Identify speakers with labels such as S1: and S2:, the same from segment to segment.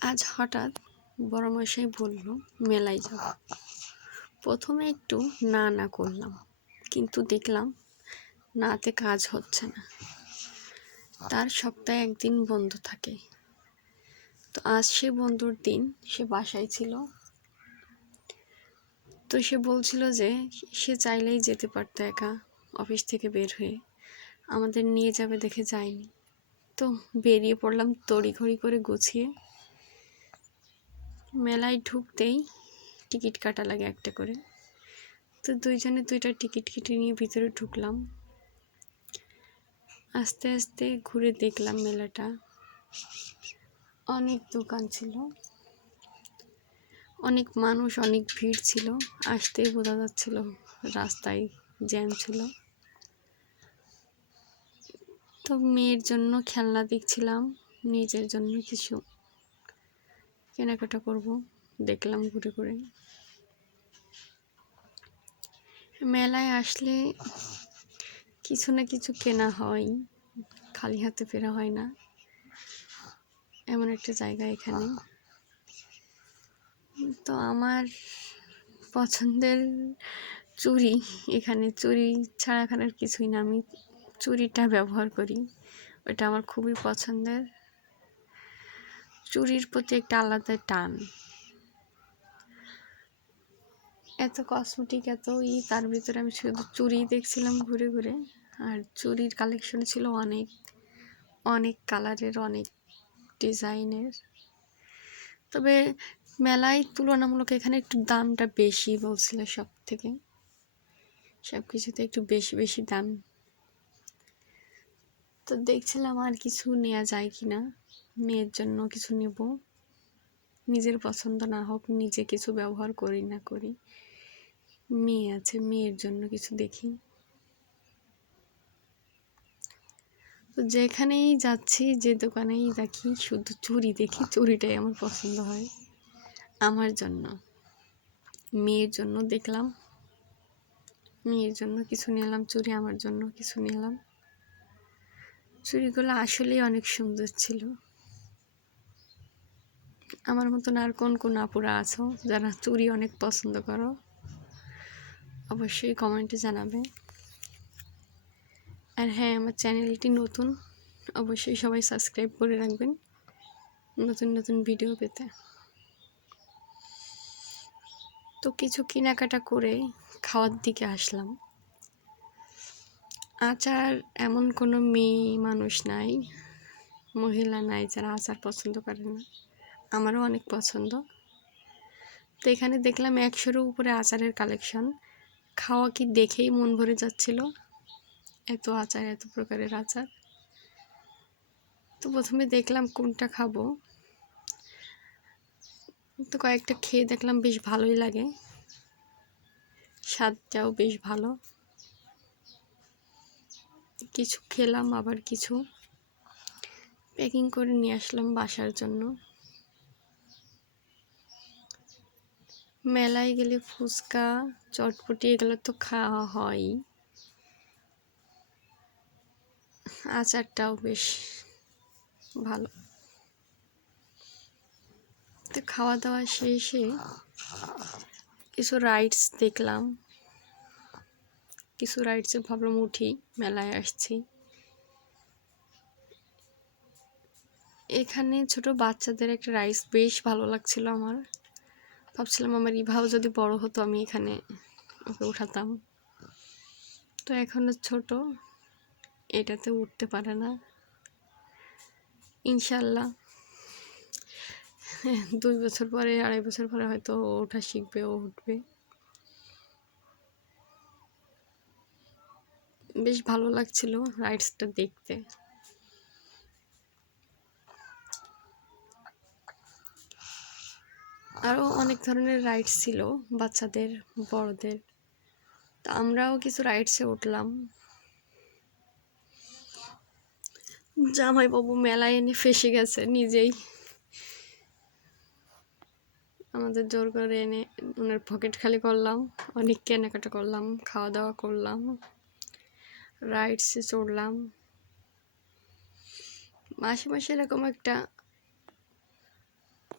S1: আজ হঠাৎ বড়মশাই বলল, মেলায় যাব প্রথমে একটু না না করলাম, কিন্তু দেখলাম নাতে কাজ হচ্ছে না। তার সপ্তাহে একদিন বন্ধ থাকে। তো আজ সে বন্ধুর দিন, সে বাসায় ছিল। তো সে বলছিল যে, সে চাইলেই যেতে পারতো একা অফিস থেকে বের হয়ে। আমাদের নিয়ে যাবে দেখে যায়নি। তো বেরিয়ে পড়লাম তড়িঘড়ি করে গুছিয়ে। মেলায় ঢুকতেই টিকিট কাটা লাগে একটা করে। তো দুইজনে দুইটা টিকিট কেটে নিয়ে ভিতরে ঢুকলাম। আস্তে আস্তে ঘুরে দেখলাম মেলাটা। অনেক দোকান ছিল। অনেক মানুষ, অনেক ভিড় ছিল। আসতেই বোঝা যাচ্ছিল রাস্তায় জ্যাম ছিল। তো মেয়ের জন্য খেলনা দেখছিলাম, নিজের জন্য কিছু কেনাকাটা করব। দেখলাম ঘুরে ঘুরে। মেলায় আসলে কিছু না কিছু কেনা হয় খালি হাতে ফেরা হয় না। এমন একটা জায়গা এখানে। তো আমার পছন্দের চুরি, এখানে চুরি ছাড়া এখানে কিছুই না। আমি চুরিটা ব্যবহার করি। ওটা আমার খুবই পছন্দের। চুরির প্রতি একটা আলাদা টান। এত কসমেটিক এত ই, তার ভিতরে আমি শুধু চুরি দেখছিলাম ঘুরে ঘুরে। আর চুরির কালেকশন ছিল অনেক অনেক কালারের অনেক ডিজাইনের তবে মেলায় তুলনামূলক এখানে একটু দামটা বেশি বলছিল সব থেকে সব কিছুতে একটু বেশি বেশি দাম তো দেখছিলাম আর কিছু নেওয়া যায় কি না মেয়ের জন্য কিছু নেব। নিজের পছন্দ না হোক নিজে কিছু ব্যবহার করি না করি। মেয়ে আছে, মেয়ের জন্য কিছু দেখি। তো যেখানেই যাচ্ছি, যে দোকানেই দেখি শুধু চুরি দেখি, চুরিটাই আমার পছন্দ হয়। আমার জন্য। মেয়ের জন্য দেখলাম। মেয়ের জন্য কিছু নিলাম, চুরি আমার জন্য কিছু নিলাম। চুড়িগুলো আসলেই অনেক সুন্দর ছিল। আমার মতন আর কোন কোন আপুরা আছো যারা চুড়ি অনেক পছন্দ করো? অবশ্যই কমেন্টে জানাবে। আর হ্যাঁ আমার চ্যানেলটি নতুন, অবশ্যই সবাই সাবস্ক্রাইব করে রাখবেন নতুন নতুন ভিডিও পেতে। তো কিছু কেনাকাটা করে খাওয়ার দিকে আসলাম। আচার এমন কোনো মেয়ে মানুষ নাই, মহিলা নাই যারা আচার পছন্দ করে না। আমারও অনেক পছন্দ। তো এখানে দেখলাম একশোর উপরে আচারের কালেকশন খাওয়া কি দেখেই মন ভরে যাচ্ছিল, এত আচার, এত প্রকারের আচার। তো প্রথমে দেখলাম কোনটা খাব। তো কয়েকটা খেয়ে দেখলাম বেশ ভালোই লাগে। স্বাদটাও বেশ ভালো। কিছু খেলাম, আবার কিছু প্যাকিং করে নিয়ে আসলাম বাসার জন্য। মেলায় গেলে ফুচকা, চটপটি এগুলো তো খাওয়া হয় আচারটাও বেশ ভালো। তো খাওয়া দাওয়া শেষে কিছু রাইডস দেখলাম। কিছু রাইডসে ভাবলাম উঠি মেলায় আসছি। এখানে ছোট বাচ্চাদের একটা রাইডস বেশ ভালো লাগছিল আমার। ভাবছিলাম আমার ইভাও যদি বড় হতো, আমি এখানে ওকে উঠাতাম। তো এখনও ছোট, এটাতে উঠতে পারে না। ইনশাল্লাহ দুই বছর পরে, আড়াই বছর পরে হয়তো ওঠা শিখবে, ও উঠবে। বেশ ভালো লাগছিল রাইডসটা দেখতে। আরও অনেক ধরনের রাইডস ছিল বাচ্চাদের, বড়দের। তা আমরাও কিছু রাইডসে উঠলাম। জামাইবাবু মেলায় এনে ফেসে গেছে নিজেই। আমাদের জোর করে এনে ওনার পকেট খালি করলাম, অনেক কেনাকাটা করলাম খাওয়া দাওয়া করলাম। রাইডসে চড়লাম। মাসে মাসে এরকম একটা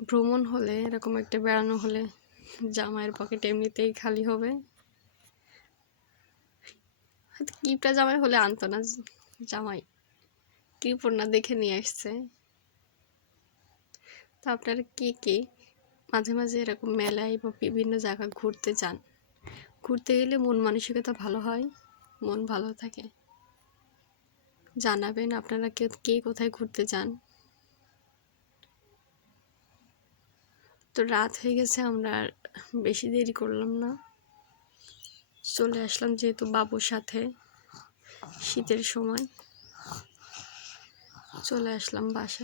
S1: ভ্রমণ হলে, এরকম একটা বেড়ানো হলে জামাইয়ের পকেট এমনিতেই খালি হবে। হয়তো কিপটা জামাই হলে আনতো না, জামাই কৃপণ না দেখে নিয়ে আসছে। তো আপনারা কে কে মাঝে মাঝে এরকম মেলায় বা বিভিন্ন জায়গা ঘুরতে যান ঘুরতে গেলে মন মানসিকতা ভালো হয়। মন ভালো থাকে। জানাবেন আপনারা কে কে কোথায় ঘুরতে যান। তো রাত হয়ে গেছে, আমরা আর বেশি দেরি করলাম না। চলে আসলাম যেহেতু বাবুর সাথে শীতের সময়। চলে আসলাম বাসায়।